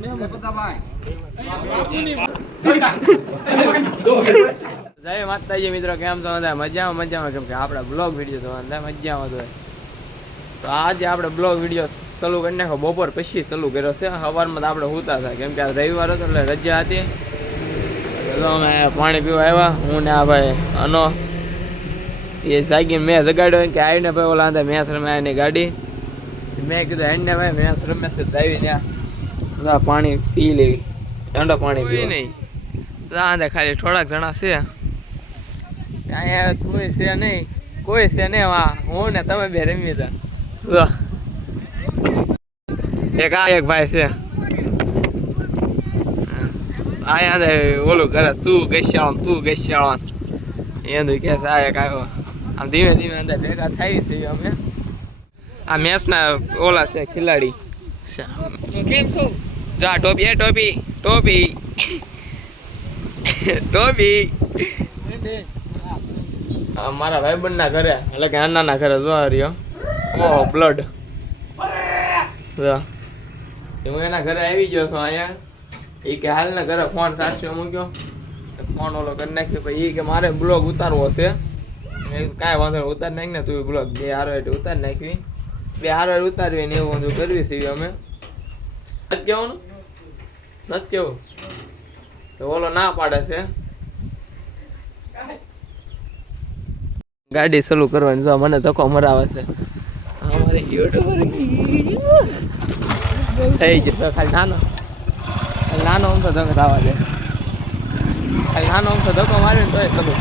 જય માતાજી મિત્રો, કેમ છો? બધા મજામાં? મજામાં? કેમ કે આપણા બ્લોગ વીડિયો જોવા મજામાં જોઈએ તો આજે આપણે બ્લોગ વીડિયો ચાલુ કરી નાખો. બપોર પછી ચાલુ કર્યો છે. સવારમાં તો આપણે હુતા હતા. કેમ કે આ રવિવાર હતો એટલે રજા હતી. તો અમે પાણી પીવા આવ્યા. હું ને આ ભાઈ અનો. એ જાગીને મેં જગાડ્યો કે આવીને ભાઈ ઓલા મેં મેચ રમે એની ગાડી. મેં કીધું એને ભાઈ મેં રમે છે. આવી ત્યાં લા પાણી પી લેવી ઠંડો પાણી પી નહીં. રાંધે ખાલી થોડાક જણા છે. અહીંયા કોઈ છે નહીં. કોઈ છે નહીં વા હું ને તમે બે રમી હતા એક આ એક ભાઈ છે. અહીંયા ઓલું કરે તું ગસ્યાળો તું ગસ્યાળો એનું કે છે આ એક આવ્યો. આમ ધીમે ધીમે અંદર ભેગા થાય છે અમે. આ મેચના ઓલા છે ખેલાડી. કેમ છો? જા, ટોપી, એ ટોપી ટોપી. ટોપી. મારા મારા ભાઈબંધના ઘરે, એટલે કે અન્નાના ઘરે જો રહ્યો. ઓહો બ્લડ હું એના ઘરે આવી ગયો છું અહીંયા. એ કે હાલના ઘરે ફોન સાચો મૂક્યો. ફોન ઓલો કરી નાખ્યો, પછી એ કે મારે બ્લોગ ઉતારવો છે. કાંઈ વાંધો ઉતારી નાખ ને તું બ્લોગ. બે હારો એટલે ઉતારી નાખવી. બે હારો ઉતારવી ને એવું બધું કરવી છે અમે. કેવાનું નથી કેવું? તો ઓલો ના પાડે છે. ગાડી સલુ કરવાની જો મને ધક્કો મરાવે છે. અમારે યુટ્યુબર થઈ ગયો. ખાલી નાનો. ખાલી નાનો તો ધક્કો થવા દે. ખાલી નાનો તો ધક્કો મારે ને તોય ચાલુ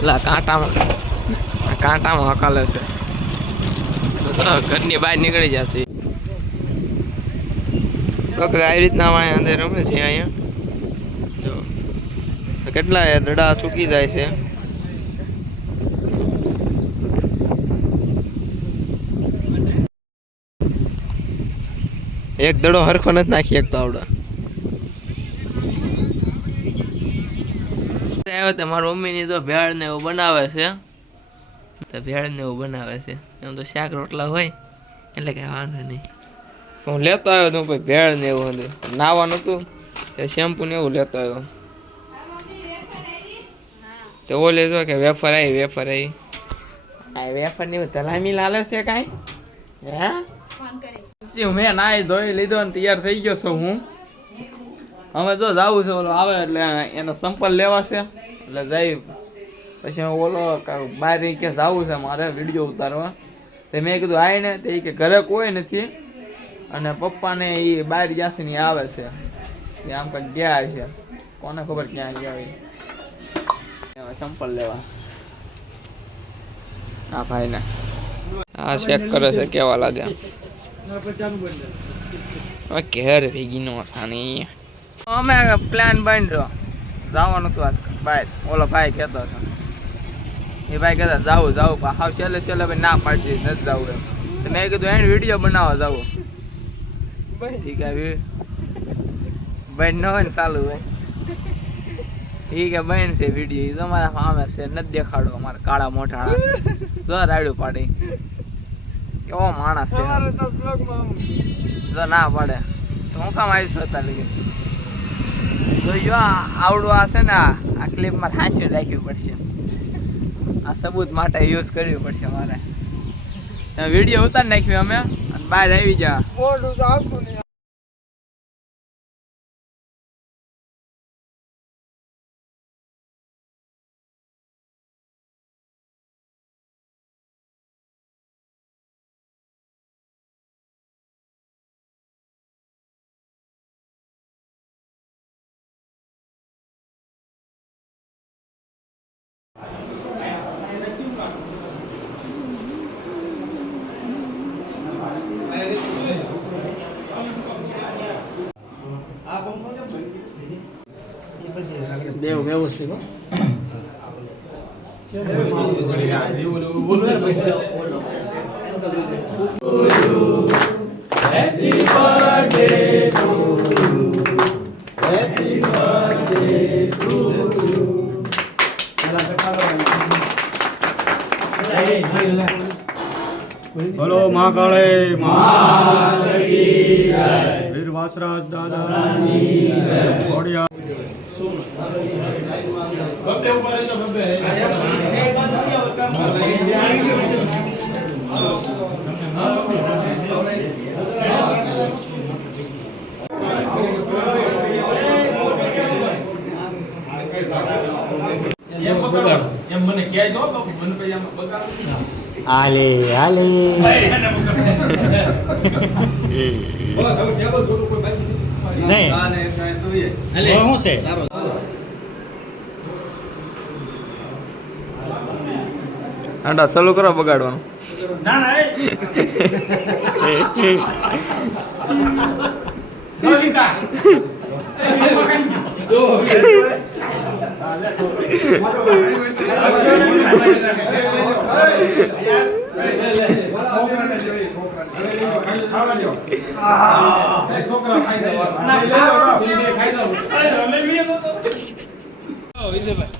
થઈ જાય. જો જો જો જો જો લા, કાંટામાં. કાંટામાં હકાલે છે. ઘરની બહાર નીકળી જશે. તો કે આવી રીતના અહીંયા અંદર રમે છે અહીંયા. તો કેટલા દડા ચૂકી જાય છે. એક દડો હરખો નથી નાખી શકતો આવડે. આવ્યો તો મારી મમ્મીની તો ભેળ ને એવું બનાવે છે. તો ભેળ ને એવું બનાવે છે. એમ તો શાક રોટલા હોય એટલે કાંઈ વાંધો નહીં. હું લેતો આવ્યો તો ભાઈ ભેળ ને એવું હતું નાવાનું હતું તે શેમ્પુ ને એવું લેતો આવ્યો. તો ઓ જો કે વેફર આવી વેફર આવી. આ વેફરની તલામી લાલે છે કાંઈ? હે? મેં નાઈ ધોઈ લીધો ને તૈયાર થઈ ગયો છું હું. હવે જો જાવું છે ઓલો આવે એટલે એનો સંપલ લેવા છે એટલે જઈ પછી ઓલો બહાર કે જાવું છે મારે વીડિયો ઉતારવા. તે મેં કીધું આવીને તે કે ઘરે કોઈ નથી. અને પપ્પાને એ બહાર જશે ને આવે છે. એ આમ કંઈક ગયા છે. કોને ખબર ક્યાં ગયા હોય. સંપલ લેવા. હા ભાઈને. હા ચેક કરે છે કેવા લાગે. ઘેર ભેગી નો થાની. અમે પ્લાન બન્યો જવાનું હતું આજ. બહાર ઓલો ભાઈ કહેતો હતો. એ ભાઈ કહેતા જાવું જાવું પણ હાવ છેલ્લે છેલ્લે ભાઈ ના પાડતી નથી જવું એમ. તો મેં કીધું એને વીડિયો બનાવવા જાવું. ઠીક છે બહેન ન હોય ને ચાલુ હોય. ઠીક છે બહેન છે વીડિયો એ તમારા સામે છે નથી દેખાડો અમારા કાળા મોઢાળા. જો રાડ્યું પાડી. કેવો માણસ છે. જો ના પાડે. તો હું કામ આવીશ હતા લગી તો જો આવડું આ ને આ ક્લિપમાં હાંચી રાખવી પડશે. આ સબૂત માટે યુઝ કરવી પડશે મારે. વીડિયો ઉતારી નાખ્યો અમે, અને બહાર આવી જા દેવ વ્યવસ્થિત હો. બોલો મહાકાળે વીર વાસરાજ દાદા એમ મને કહેજો બાપુ મને પછી આમાં બગાડો આલે આલે નહીં શું છે? આંડા ચાલુ કરો બગાડવાનું.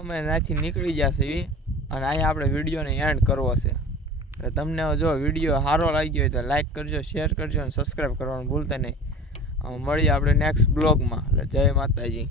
અમે ત્યાંથી નીકળી જશે અને અહીંયા આપણે વિડીયોને એન્ડ કરવો છે. એટલે તમને જો વીડિયો સારો લાગ્યો હોય તો લાઈક કરજો શેર કરજો, અને સબસ્ક્રાઈબ કરવાનું ભૂલતા નહીં. મળીએ આપણે નેક્સ્ટ બ્લોગમાં એટલે જય માતાજી.